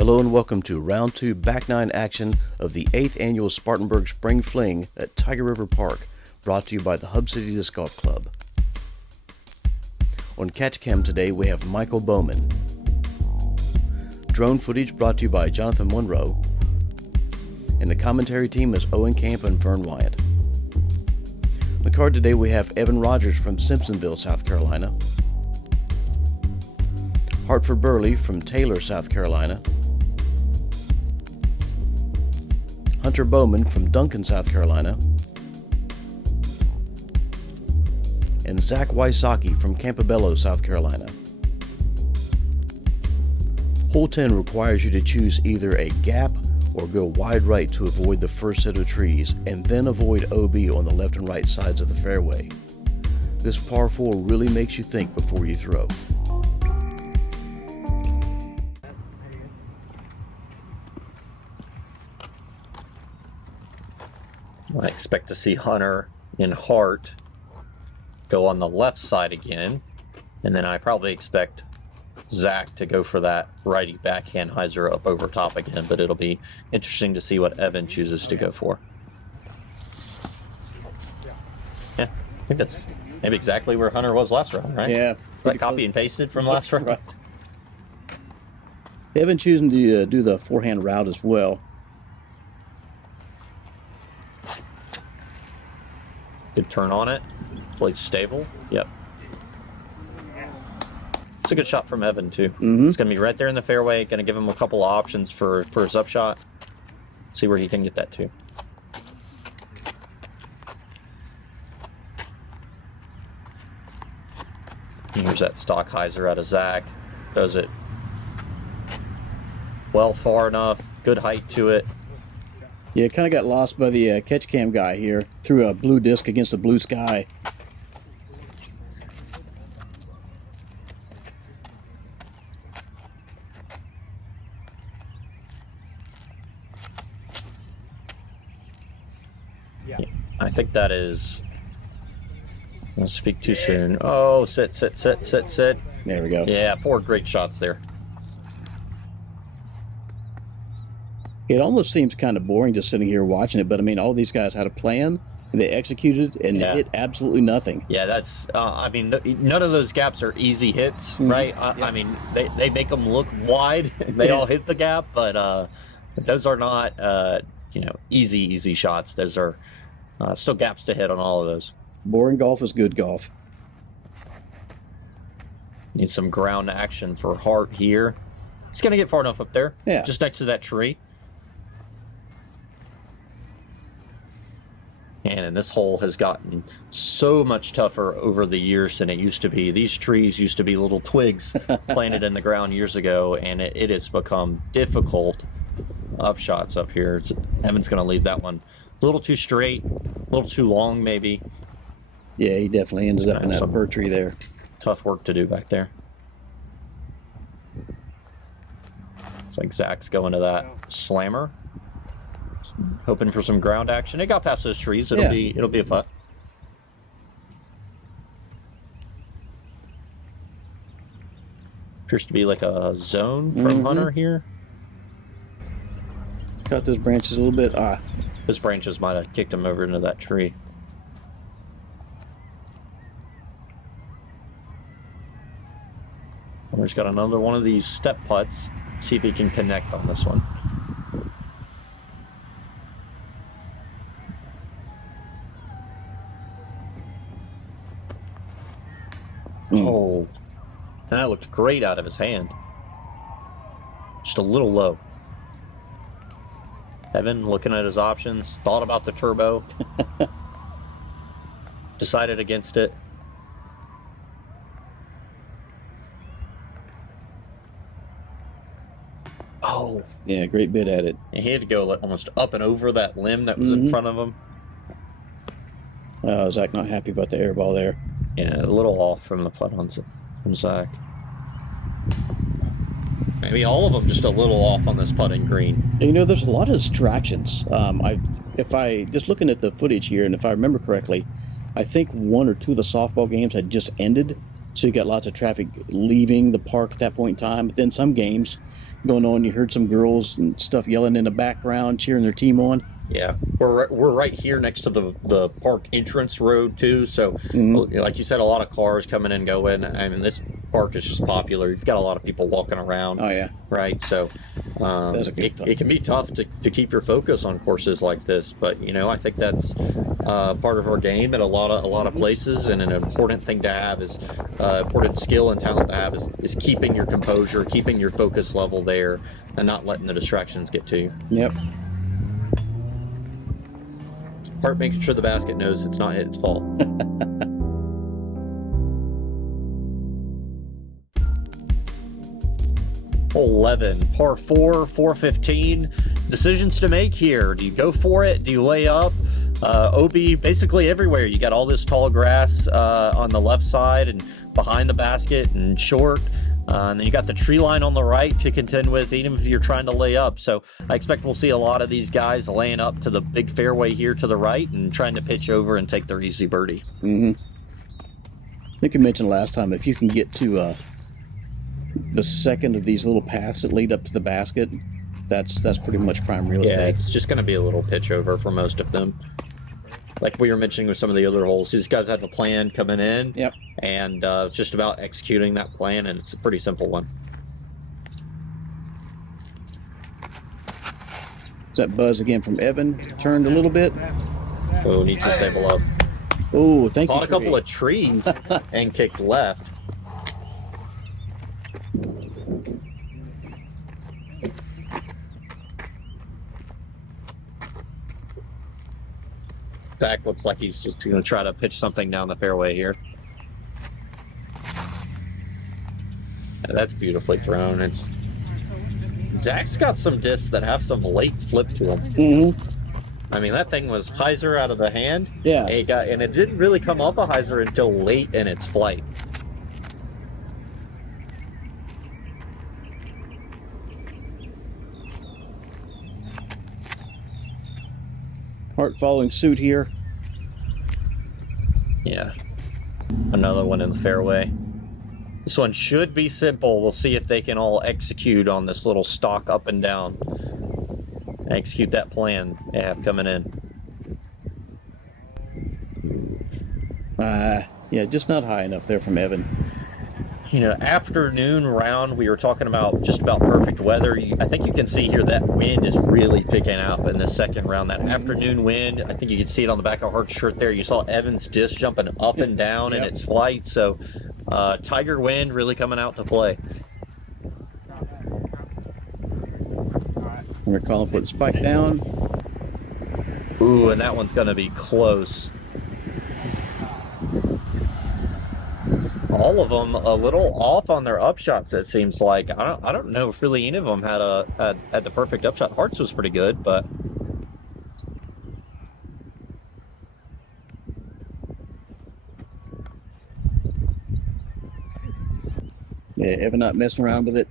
Hello and welcome to round 2 back 9 action of the 8th Annual Spartanburg Spring Fling at Tyger River Park, brought to you by the Hub City Disc Golf Club. On Catch Cam today we have Michael Bowman. Drone footage brought to you by Jonathan Monroe. And the commentary team is Owen and Vern Weygandt. On the card today we have Evan Rogers from Simpsonville, South Carolina. Hartford Berley from Taylor, South Carolina. Hunter Bowman from Duncan, South Carolina. And Zack Wysocki from Campobello, South Carolina. Hole 10 requires you to choose either a gap or go wide right to avoid the first set of trees, and then avoid OB on the left and right sides of the fairway. This par 4 really makes you think before you throw. I expect to see Hunter and Hart go on the left side again, and then I probably expect Zack to go for that righty backhand hyzer up over top again, but it'll be interesting to see what Evan chooses to go for. Yeah, I think that's maybe exactly where Hunter was last round, right? Yeah. Is that copy and pasted from last round? Right. Evan choosing to do the forehand route as well. Good turn on it. Hopefully it's stable. Yep. It's a good shot from Evan too. It's going to be right there in the fairway. Going to give him a couple of options for his upshot. See where he can get that to. Here's that stock hyzer out of Zack. Does it well, far enough. Good height to it. Yeah, kind of got lost by the catch cam guy here. Threw a blue disc against the blue sky. Yeah, I think that is... I'm going to speak too soon. Oh, sit. There we go. Yeah, 4 great shots there. It almost seems kind of boring just sitting here watching it, but I mean, all these guys had a plan, and they executed, and hit absolutely nothing. Yeah, that's, I mean, none of those gaps are easy hits, right? I mean, they make them look wide. They all hit the gap, but those are not, you know, easy shots. Those are still gaps to hit on all of those. Boring golf is good golf. Need some ground action for Hart here. It's going to get far enough up there, just next to that tree. And this hole has gotten so much tougher over the years than it used to be. These trees used to be little twigs planted in the ground years ago, and it has become difficult upshots up here. Evan's going to leave that one a little too straight, a little too long maybe. Yeah, he definitely ends up in that fir tree there. Tough work to do back there. It's like Zack's going to that slammer. Hoping for some ground action. It got past those trees. It'll be a putt. Appears to be like a zone from Hunter here. Cut those branches a little bit. Those branches might have kicked him over into that tree. Hunter's got another one of these step putts. See if he can connect on this one. Oh, that looked great out of his hand. Just a little low. Evan looking at his options, thought about the turbo, decided against it. Oh. Yeah, great bit at it. He had to go almost up and over that limb that was in front of him. Zack not happy about the air ball there. Yeah, a little off from the putt from Zack. Maybe all of them just a little off on this putting green. You know, there's a lot of distractions. If I just looking at the footage here, and if I remember correctly, I think 1 or 2 of the softball games had just ended, so you got lots of traffic leaving the park at that point in time. But then some games, going on. You heard some girls and stuff yelling in the background, cheering their team on. Yeah, we're right here next to the park entrance road too. So, like you said, a lot of cars coming and going. I mean, this park is just popular. You've got a lot of people walking around. Oh yeah, right. So, it can be tough to keep your focus on courses like this. But you know, I think that's part of our game at a lot of places, and an important thing to have is important skill and talent to have is keeping your composure, keeping your focus level there, and not letting the distractions get to you. Yep. Part making sure the basket knows it's not its fault. 11, par 4, 415. Decisions to make here. Do you go for it? Do you lay up? OB basically everywhere. You got all this tall grass on the left side and behind the basket and short. And then you got the tree line on the right to contend with, even if you're trying to lay up. So I expect we'll see a lot of these guys laying up to the big fairway here to the right and trying to pitch over and take their easy birdie. I think you mentioned last time, if you can get to the second of these little paths that lead up to the basket, that's pretty much prime real estate. Yeah, it's just going to be a little pitch over for most of them. Like we were mentioning with some of the other holes, these guys have a plan coming in, and it's just about executing that plan, and it's a pretty simple one. Is that buzz again from Evan? Turned a little bit. Oh, needs to stable up. Oh, thank you. Caught a couple of trees and kicked left. Zack looks like he's just going to try to pitch something down the fairway here. That's beautifully thrown. Zack's got some discs that have some late flip to them. I mean, that thing was hyzer out of the hand. Yeah. And it didn't really come off a hyzer until late in its flight. Hart following suit here. Yeah. Another one in the fairway. This one should be simple. We'll see if they can all execute on this little stock up and down. Execute that plan they have coming in. Yeah, just not high enough there from Evan. You know, afternoon round, we were talking about just about perfect weather. I think you can see here that wind is really picking up in the second round. That afternoon wind, I think you can see it on the back of Hart's shirt there. You saw Evan's disc jumping up and down in its flight. So, Tyger wind really coming out to play. We're calling for the spike down. Ooh, and that one's going to be close. All of them a little off on their upshots, it seems like. I don't know if really any of them had the perfect upshot. Hart's was pretty good, but yeah, Evan not messing around with it.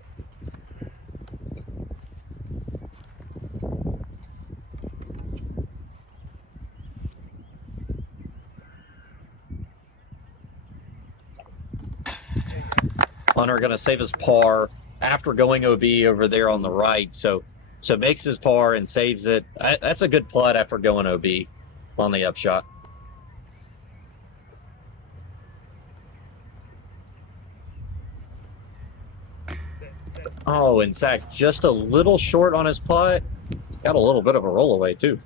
Hunter going to save his par after going OB over there on the right. So makes his par and saves it. That's a good putt after going OB on the upshot. Oh, and Zack just a little short on his putt. Got a little bit of a roll away too.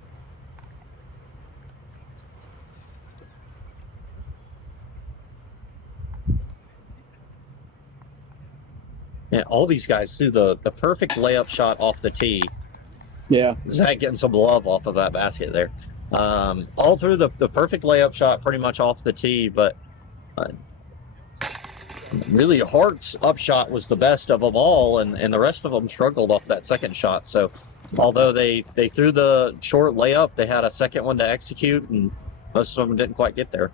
Yeah, all these guys threw the perfect layup shot off the tee. Yeah. Zack getting some love off of that basket there. All through the perfect layup shot pretty much off the tee, but really Hart's upshot was the best of them all, and the rest of them struggled off that second shot. So although they threw the short layup, they had a second one to execute, and most of them didn't quite get there.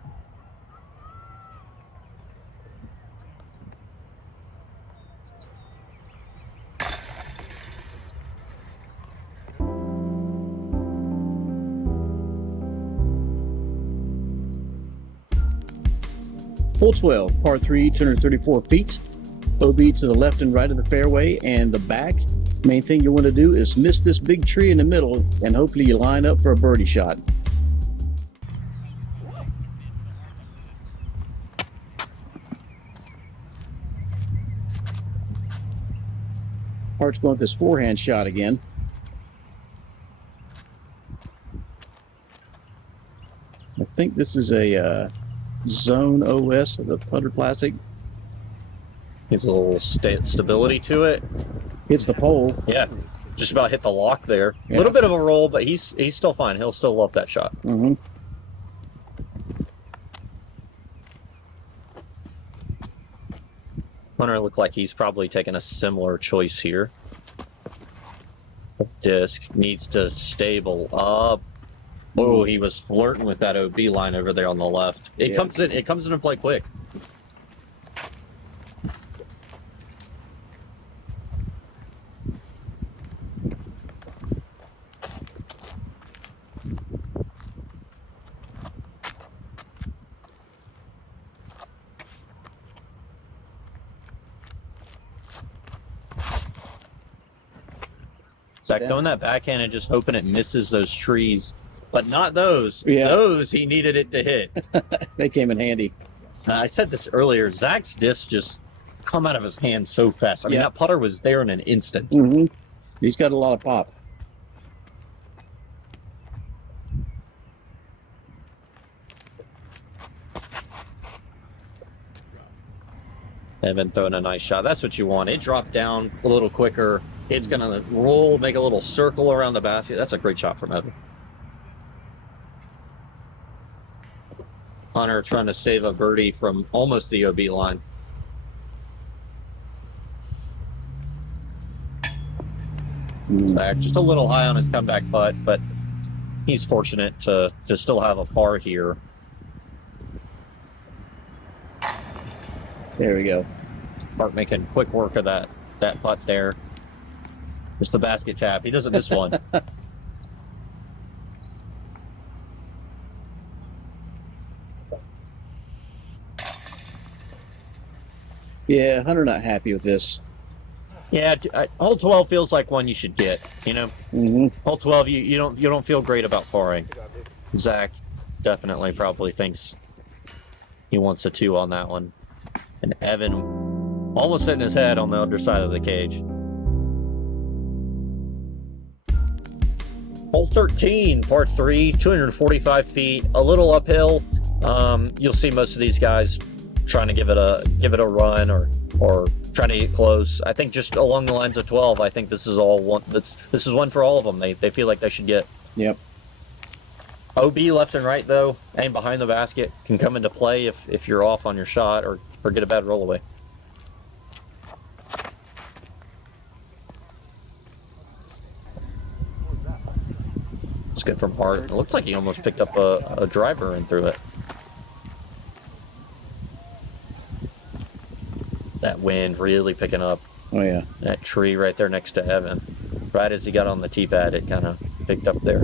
Hole 12, par 3, 234 feet. OB to the left and right of the fairway, and the back Main thing you want to do is miss this big tree in the middle, and hopefully you line up for a birdie shot. Hart's going with this forehand shot again. I think this is a Zone OS of the putter plastic. Needs a little stability to it. Hits the pole. Yeah, just about hit the lock there. A Yeah. little bit of a roll, but he's still fine. He'll still love that shot. Mm-hmm. Hunter looked like he's probably taking a similar choice here. Disc needs to stable up. Oh, he was flirting with that OB line over there on the left. It comes into play quick. Zack throwing that backhand and just hoping it misses those trees, but not those. Yeah. Those he needed it to hit. They came in handy. I said this earlier. Zack's disc just come out of his hand so fast. I mean, that putter was there in an instant. Mm-hmm. He's got a lot of pop. Evan throwing a nice shot. That's what you want. It dropped down a little quicker. It's going to roll, make a little circle around the basket. That's a great shot from Evan. Hunter trying to save a birdie from almost the OB line. Back just a little high on his comeback putt, but he's fortunate to still have a par here. There we go. Mark making quick work of that putt there. Just the basket tap. He doesn't miss one. Yeah, Hunter not happy with this. Yeah, hole 12 feels like one you should get. You know, hole 12 you don't feel great about parring. Zack definitely probably thinks he wants a 2 on that one, and Evan almost hitting his head on the underside of the cage. Hole 13, par 3, 245 feet, a little uphill. You'll see most of these guys trying to give it a run or trying to get close. I think just along the lines of 12, I think this is all one. This is one for all of them. They feel like they should get. Yep. OB left and right though, aim behind the basket can come into play if you're off on your shot or get a bad roll away. It's good from Hart. It looked like he almost picked up a driver and threw it. That wind really picking up. Oh yeah. That tree right there next to Evan. Right as he got on the tee pad, it kind of picked up there.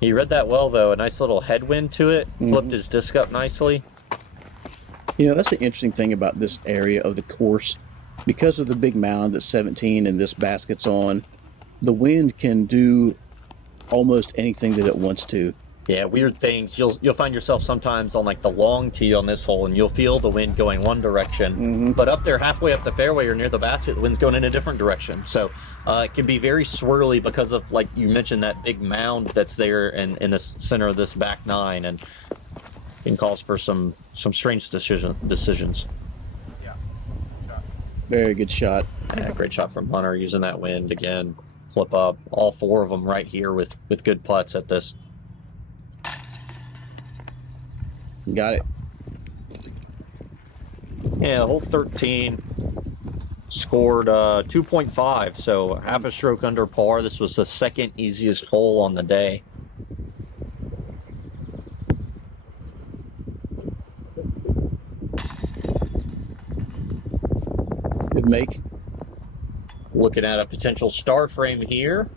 He read that well though. A nice little headwind to it. Flipped his disc up nicely. You know, that's the interesting thing about this area of the course. Because of the big mound at 17 and this basket's on, the wind can do almost anything that it wants to. Yeah, weird things. You'll find yourself sometimes on like the long tee on this hole, and you'll feel the wind going one direction, but up there halfway up the fairway or near the basket, the wind's going in a different direction. So it can be very swirly because of, like you mentioned, that big mound that's there in the center of this back nine, and can cause for some strange decisions. Very good shot. Yeah, great shot from Hunter using that wind again. Flip up. All 4 of them right here with good putts at this. Got it. Yeah, hole 13 scored 2.5, so half a stroke under par. This was the second easiest hole on the day. Good make. Looking at a potential star frame here.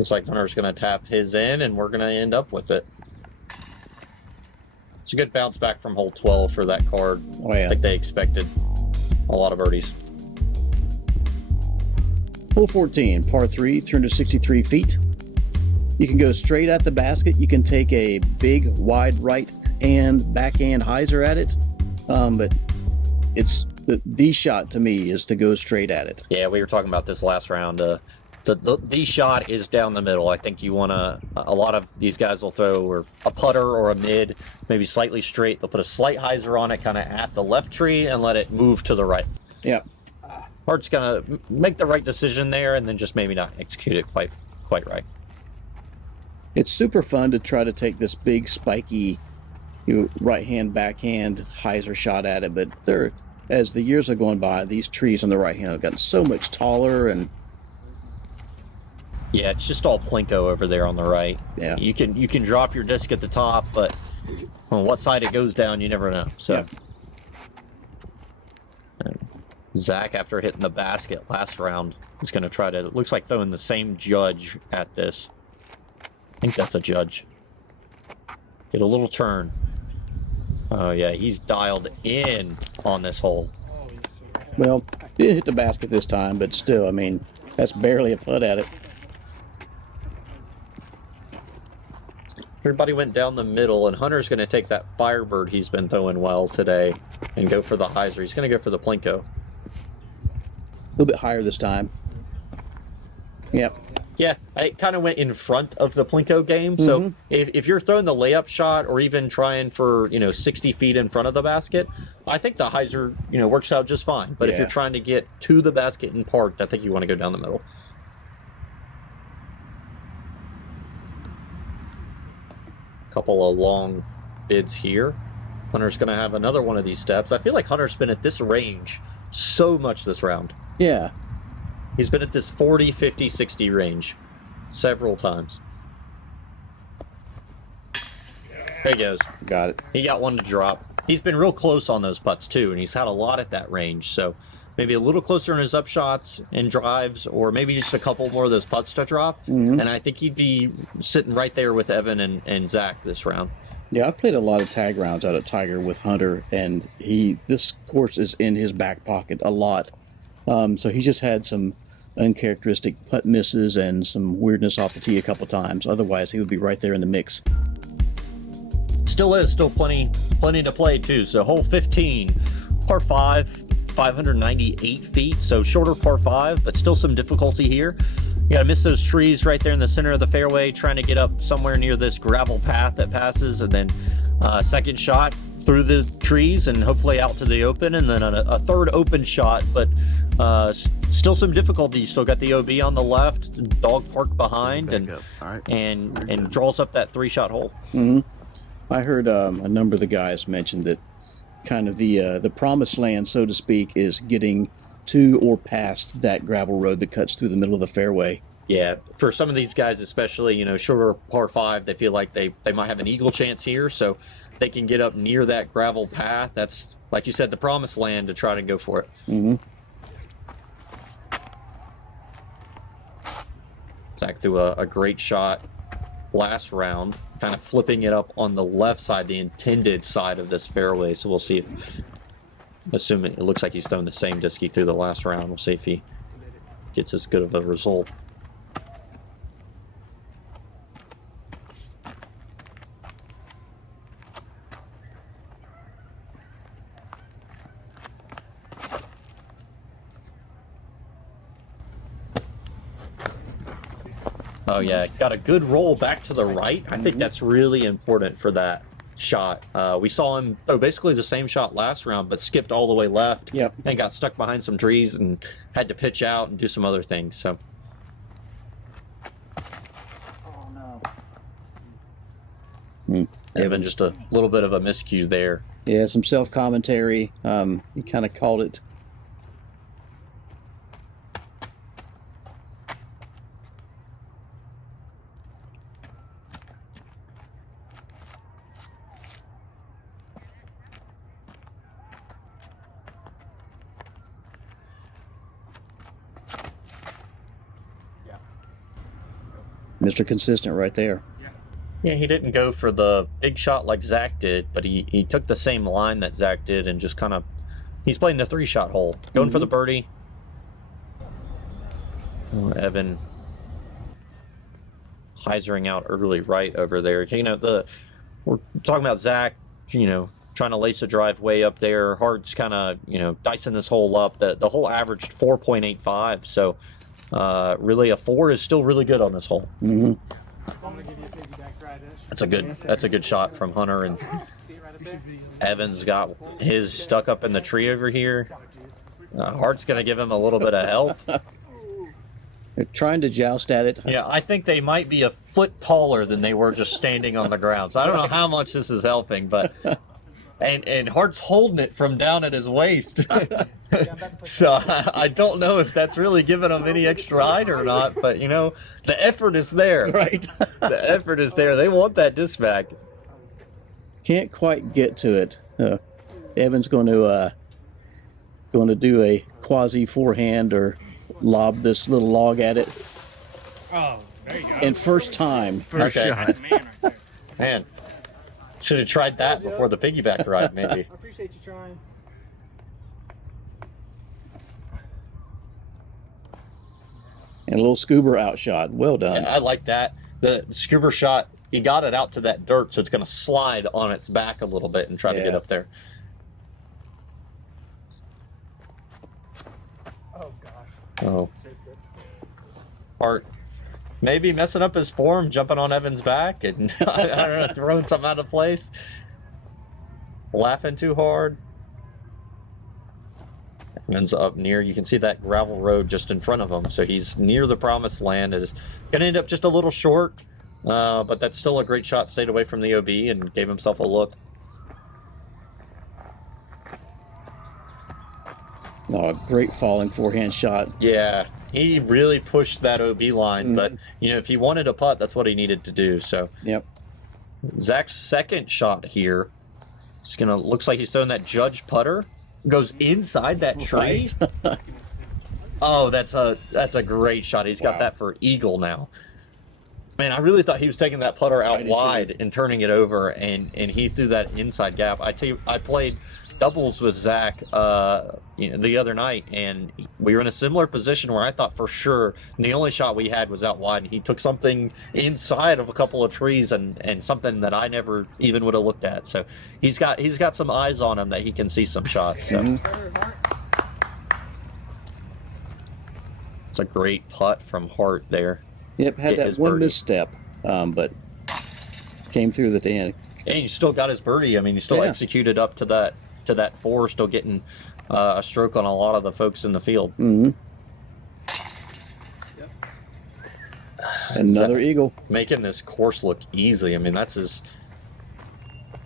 Looks like Hunter's going to tap his in, and we're going to end up with it. It's a good bounce back from hole 12 for that card. Oh, yeah. Like they expected. A lot of birdies. Hole 14, par 3, 363 feet. You can go straight at the basket. You can take a big, wide right and backhand hyzer at it. But it's the shot to me is to go straight at it. Yeah, we were talking about this last round. The shot is down the middle. I think you want to, a lot of these guys will throw or a putter or a mid, maybe slightly straight. They'll put a slight hyzer on it kind of at the left tree and let it move to the right. Yeah. Hart's going to make the right decision there and then just maybe not execute it quite right. It's super fun to try to take this big spiky right hand backhand hyzer shot at it, but as the years are going by, these trees on the right hand have gotten so much taller, and yeah, it's just all plinko over there on the right. Yeah. You can drop your disc at the top, but on what side it goes down, you never know. So Zack, after hitting the basket last round, is going to try to, it looks like throwing the same judge at this. I think that's a judge. Get a little turn. Oh yeah, he's dialed in on this hole. Well, didn't hit the basket this time, but still, I mean, that's barely a putt at it. Everybody went down the middle, and Hunter's going to take that Firebird he's been throwing well today and go for the hyzer. He's going to go for the plinko. A little bit higher this time. Yep. Yeah, I kind of went in front of the plinko game. So if you're throwing the layup shot or even trying for 60 feet in front of the basket, I think the hyzer works out just fine. But if you're trying to get to the basket and parked, I think you want to go down the middle. Couple of long bids here. Hunter's going to have another one of these steps. I feel like Hunter's been at this range so much this round. Yeah. He's been at this 40, 50, 60 range several times. There he goes. Got it. He got one to drop. He's been real close on those putts too, and he's had a lot at that range. So maybe a little closer in his up shots and drives, or maybe just a couple more of those putts to drop. And I think he'd be sitting right there with Evan and Zack this round. Yeah, I've played a lot of tag rounds out at Tyger with Hunter, and this course is in his back pocket a lot. So he's just had some uncharacteristic putt misses and some weirdness off the tee a couple times. Otherwise, he would be right there in the mix. Still plenty to play too. So hole 15, par 5, 598 feet. So shorter par 5, but still some difficulty here. You gotta miss those trees right there in the center of the fairway, trying to get up somewhere near this gravel path that passes, and then second shot through the trees and hopefully out to the open, and then a third open shot, but still some difficulty. You still got the OB on the left, dog park behind, and draws up that 3-shot hole. I heard a number of the guys mention that kind of the promised land, so to speak, is getting to or past that gravel road that cuts through the middle of the fairway. Yeah, for some of these guys, especially, shorter par 5, they feel like they might have an eagle chance here, so they can get up near that gravel path. That's, like you said, the promised land to try to go for it. Zack threw a great shot last round, kind of flipping it up on the left side, the intended side of this fairway. So we'll see if, assuming it looks like he's thrown the same disc he threw the last round, we'll see if he gets as good of a result. Oh yeah, got a good roll back to the right. I think that's really important for that shot. We saw him throw basically the same shot last round, but skipped all the way left. Yep. And got stuck behind some trees and had to pitch out and do some other things. So. Oh no. Evan, just a little bit of a miscue there. Yeah, some self-commentary. He kind of called it. Mr. Consistent right there. Yeah, he didn't go for the big shot like Zack did, but he took the same line that Zack did and just kind of, he's playing the 3-shot hole, going for the birdie. Oh, Evan hyzering out early right over there. You know, we're talking about Zack, you know, trying to lace a drive way up there. Hart's kind of, you know, dicing this hole up. The hole averaged 4.85, so really a 4 is still really good on this hole. That's a good shot from Hunter, and Evan's got his stuck up in the tree over here. Hart's gonna give him a little bit of help. They're trying to joust at it. Yeah, I think they might be a foot taller than they were just standing on the ground. So I don't know how much this is helping, but and Hart's holding it from down at his waist. So I don't know if that's really giving him any extra height or not, but you know, the effort is there. Right. The effort is there. They want that disc back. Can't quite get to it. Evan's going to do a quasi forehand or lob this little log at it. Oh, there you go. And first time. First shot. Man, right there. Man, should have tried that before the piggyback ride, maybe. I appreciate you trying. And a little scuba outshot. Well done. Yeah, I like that. The scuba shot, he got it out to that dirt, so it's going to slide on its back a little bit and try to get up there. Oh, gosh. Oh. Hart maybe messing up his form, jumping on Evan's back, and I don't know, throwing something out of place. Laughing too hard. Evan's up near, you can see that gravel road just in front of him, so he's near the promised land. It is going to end up just a little short, but that's still a great shot. Stayed away from the OB and gave himself a look. Oh, great falling forehand shot. Yeah, he really pushed that OB line, but you know, if he wanted a putt, that's what he needed to do. So, Yep. Zack's second shot here, it's gonna looks like he's throwing that judge putter, goes inside that tree. Right. Oh, that's a great shot. He's got that for eagle now. Man, I really thought he was taking that putter out wide and turning it over, and he threw that inside gap. I tell you, I played doubles with Zack the other night, and we were in a similar position where I thought for sure the only shot we had was out wide, and he took something inside of a couple of trees and something that I never even would have looked at. So he's got some eyes on him that he can see some shots. So. It's a great putt from Hart there. Yep, had Get that his one birdie. misstep, but came through at the end. And he still got his birdie. I mean, he still executed up to that 4, still getting a stroke on a lot of the folks in the field. Another eagle. Making this course look easy. I mean, that's his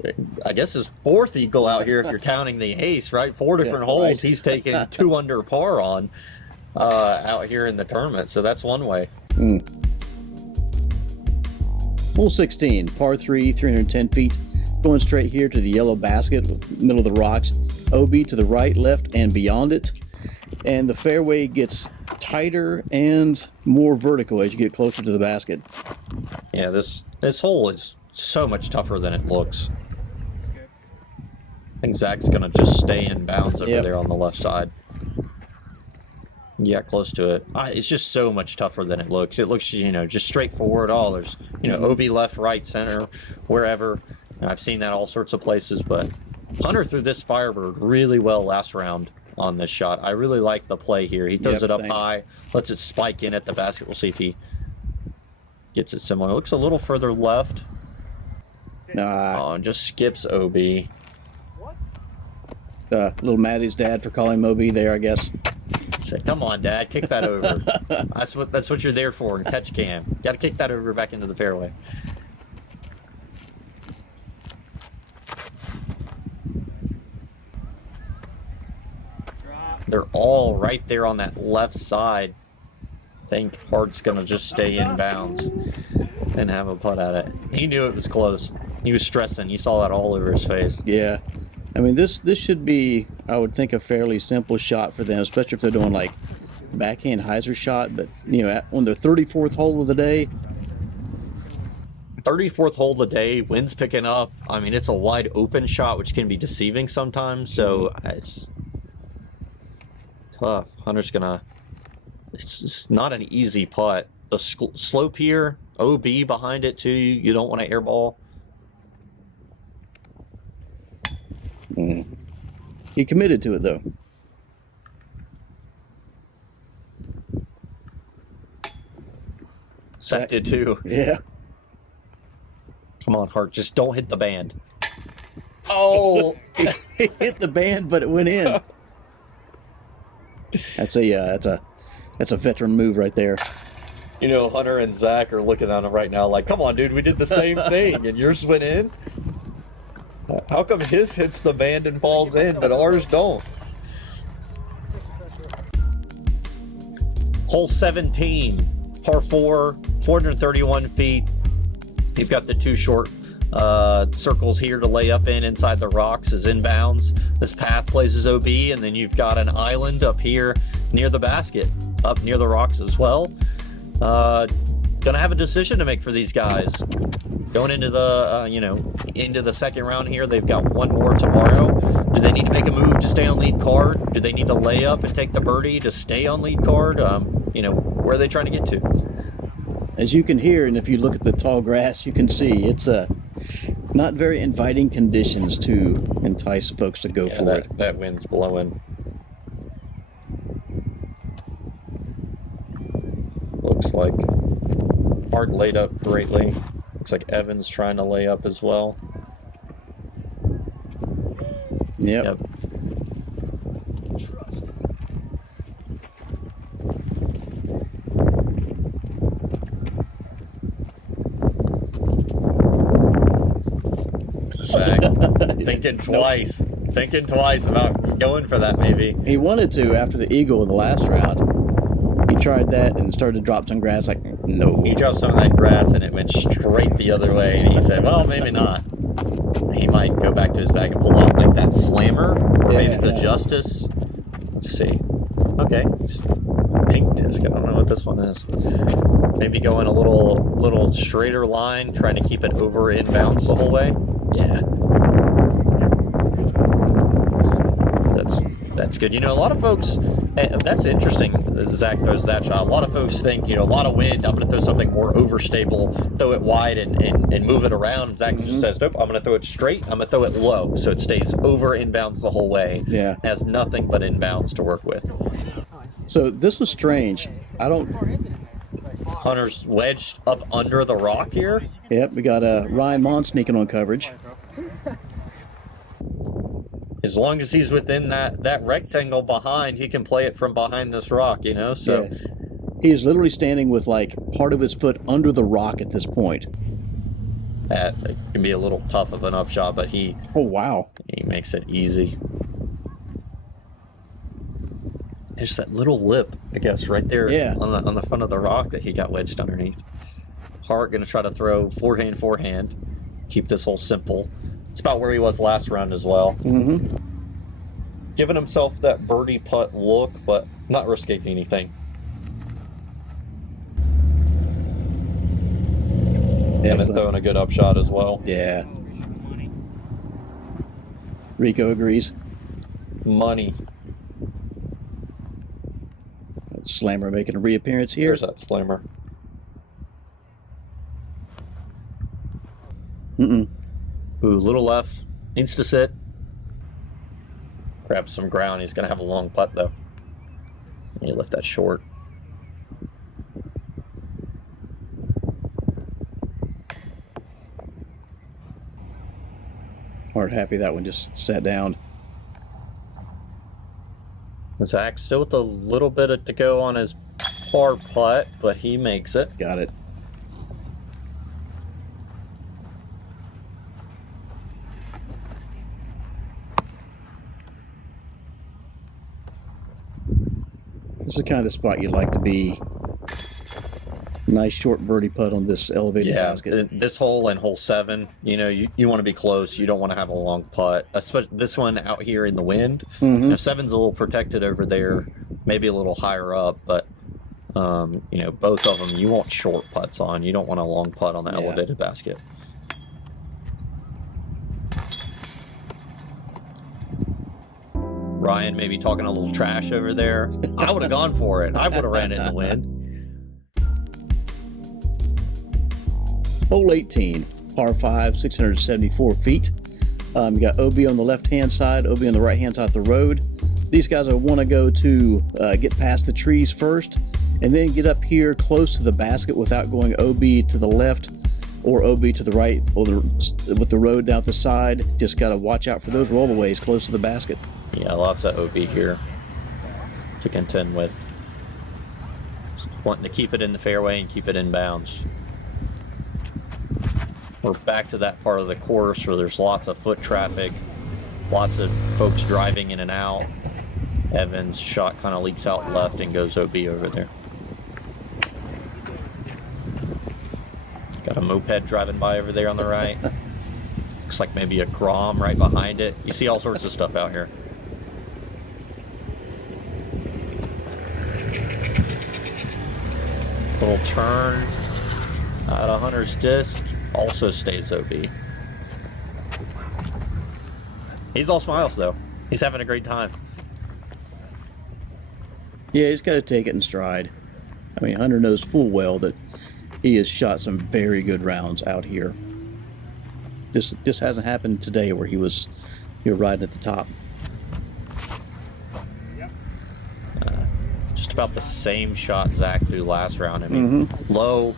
4th eagle out here if you're counting the ace, right? 4 different holes right. he's taken 2 under par on out here in the tournament. So that's one way. Hole 16, par 3, 310 feet. Going straight here to the yellow basket, middle of the rocks. OB to the right, left, and beyond it. And the fairway gets tighter and more vertical as you get closer to the basket. Yeah, this hole is so much tougher than it looks. I think Zack's going to just stay in bounds over there on the left side. Yeah, close to it. It's just so much tougher than it looks. It looks, just straightforward. Oh, there's, OB left, right, center, wherever. I've seen that all sorts of places, but Hunter threw this Firebird really well last round on this shot. I really like the play here. He throws it up high, lets it spike in at the basket. We'll see if he gets it similar. It looks a little further left. Oh, and just skips OB. Little Maddie's dad for calling him OB there, I guess. Say, come on, Dad, kick that over. That's what you're there for in catch cam. Got to kick that over back into the fairway. They're all right there on that left side. I think Hart's going to just stay in bounds and have a putt at it. He knew it was close. He was stressing. You saw that all over his face. Yeah. I mean, this should be, I would think, a fairly simple shot for them, especially if they're doing like backhand hyzer shot. But, on their 34th hole of the day, 34th hole of the day, wind's picking up. I mean, it's a wide open shot, which can be deceiving sometimes. So it's tough. Hunter's gonna. It's just not an easy putt. The slope here, OB behind it too. You don't want to airball. He committed to it though. Zack did too. Yeah. Come on, Hart. Just don't hit the band. Oh, He hit the band, but it went in. That's a veteran move right there. you know, Hunter and Zack are looking at him right now like, come on, dude, we did the same thing, and yours went in? How come his hits the band and falls in, but ours don't? Hole 17, par 4, 431 feet. You've got the two short circles here to lay up in inside the rocks as inbounds. This path places OB, and then you've got an island up here near the basket, up near the rocks as well. Gonna have a decision to make for these guys. Going into the, into the second round here, they've got one more tomorrow. Do they need to make a move to stay on lead card? Do they need to lay up and take the birdie to stay on lead card? Where are they trying to get to? As you can hear, and if you look at the tall grass, you can see it's not very inviting conditions to entice folks to go for it. That wind's blowing. Looks like Hart laid up greatly. Looks like Evan's trying to lay up as well. Yep. Zack, thinking twice about going for that maybe. He wanted to after the eagle in the last round. He tried that and started to drop some grass. Like, no. He dropped some of that grass and it went straight the other way. And he said, well, maybe not. He might go back to his bag and pull out like that slammer, or maybe the Justice. Let's see. Okay, pink disc. I don't know what this one is. Maybe going a little straighter line, trying to keep it over inbounds the whole way. Yeah. That's good. A lot of folks, that's interesting, Zack throws that shot. A lot of folks think, a lot of wind, I'm going to throw something more overstable, throw it wide and move it around. And Zack just says, nope, I'm going to throw it straight, I'm going to throw it low, so it stays over inbounds the whole way. Yeah. It has nothing but inbounds to work with. So this was strange. Hunter's wedged up under the rock here. Yep, we got Ryan Mon sneaking on coverage. As long as he's within that rectangle behind, he can play it from behind this rock, so. Yeah. He is literally standing with like part of his foot under the rock at this point. That can be a little tough of an upshot, but Oh, wow. he makes it easy. There's that little lip, I guess, right there on the front of the rock that he got wedged underneath. Hart going to try to throw forehand. Keep this hole simple. It's about where he was last round as well. Mm-hmm. Giving himself that birdie putt look, but not risking anything. And then throwing a good upshot as well. Yeah. Rico agrees. Money. That slammer making a reappearance here. Here's that slammer. Mm-mm. Ooh, little left. Needs to sit. Grab some ground. He's going to have a long putt, though. And you lift that short. Hard happy that one just sat down. Zack still with a little bit to go on his par putt, but he makes it. Got it. This is kind of the spot you'd like to be. Nice short birdie putt on this elevated basket. This hole and hole 7, you want to be close. You don't want to have a long putt, especially this one out here in the wind. Mm-hmm. 7's a little protected over there, maybe a little higher up, but You know, both of them you want short putts on. You don't want a long putt on the elevated basket. Ryan maybe talking a little trash over there. I would have gone for it. I would have ran it in the wind. Hole 18, par 5, 674 feet. You got OB on the left-hand side, OB on the right-hand side of the road. These guys want to go to get past the trees first, and then get up here close to the basket without going OB to the left or OB to the right, or with the road down the side. Just got to watch out for those rollaways close to the basket. Yeah, lots of OB here to contend with. Just wanting to keep it in the fairway and keep it in bounds. We're back to that part of the course where there's lots of foot traffic, lots of folks driving in and out. Evan's shot kind of leaks out left and goes OB over there. Got a moped driving by over there on the right. Looks like maybe a Grom right behind it. You see all sorts of stuff out here. Little turn at a Hunter's disc, also stays OB. He's all smiles though. He's having a great time. Yeah, he's got to take it in stride. I mean, Hunter knows full well that he has shot some very good rounds out here. This hasn't happened today where he was riding at the top. Just about the same shot Zack threw last round. I mean, low,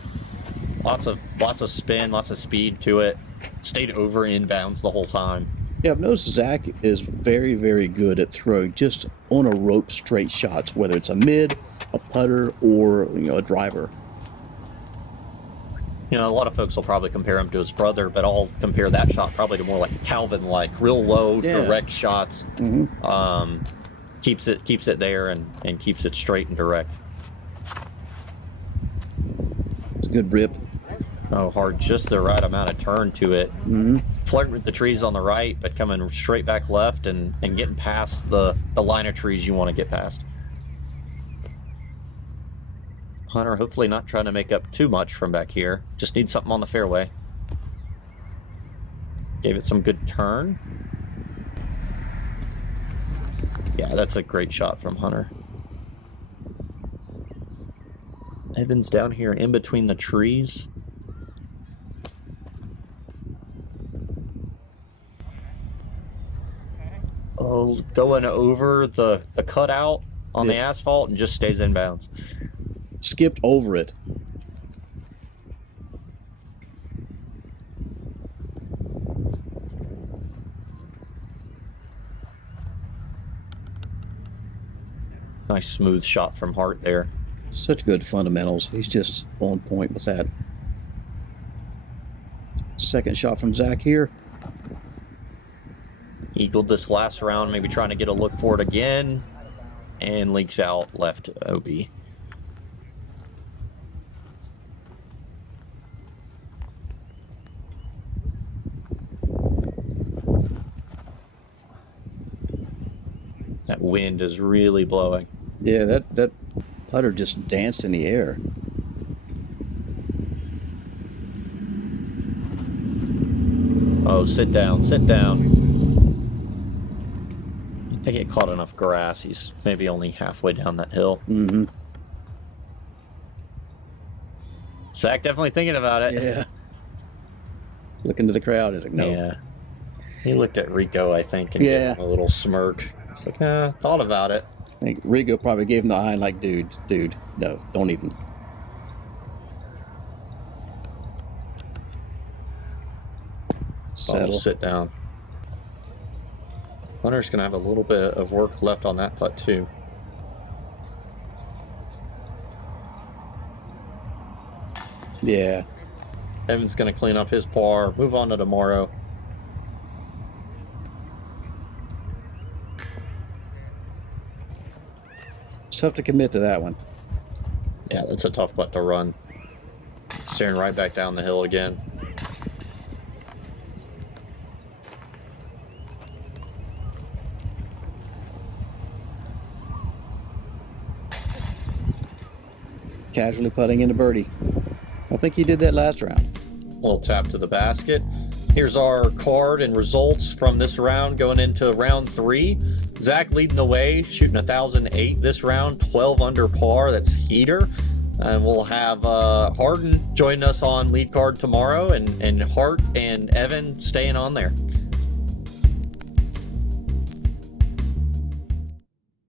lots of spin, lots of speed to it. Stayed over inbounds the whole time. Yeah, I've noticed Zack is very, very good at throwing just on a rope straight shots, whether it's a mid, a putter, or a driver. You know, a lot of folks will probably compare him to his brother, but I'll compare that shot probably to more like Calvin-like, real low, direct shots. Keeps it there and keeps it straight and direct. It's a good rip. Oh, hard, just the right amount of turn to it. Flirting with the trees on the right, but coming straight back left and getting past the line of trees you want to get past. Hunter hopefully not trying to make up too much from back here. Just needs something on the fairway. Gave it some good turn. Yeah, that's a great shot from Hunter. Evan's down here in between the trees. Oh, going over the cutout on the asphalt and just stays in bounds. Skipped over it. Nice smooth shot from Hart there. Such good fundamentals. He's just on point with that. Second shot from Zack here. Eagled this last round, maybe trying to get a look for it again, and leaks out left OB. That wind is really blowing. Yeah, that putter just danced in the air. Oh, sit down, sit down. If they get caught enough grass, he's maybe only halfway down that hill. Zack definitely thinking about it. Yeah. Looking to the crowd, is like, no. Yeah. He looked at Rico, I think, and gave him a little smirk. It's like, thought about it. I think Rigo probably gave him the eye like, dude, no, don't even. Settle. Sit down. Hunter's going to have a little bit of work left on that putt, too. Yeah. Evan's going to clean up his par, move on to tomorrow. It's tough to commit to that one. Yeah, that's a tough putt to run. Staring right back down the hill again. casually putting into birdie. I don't think he did that last round. We'll tap to the basket. Here's our card and results from this round going into round 3. Zack leading the way, shooting 1,008 this round, 12 under par. That's heater. And we'll have Harden join us on lead card tomorrow, and Hart and Evan staying on there.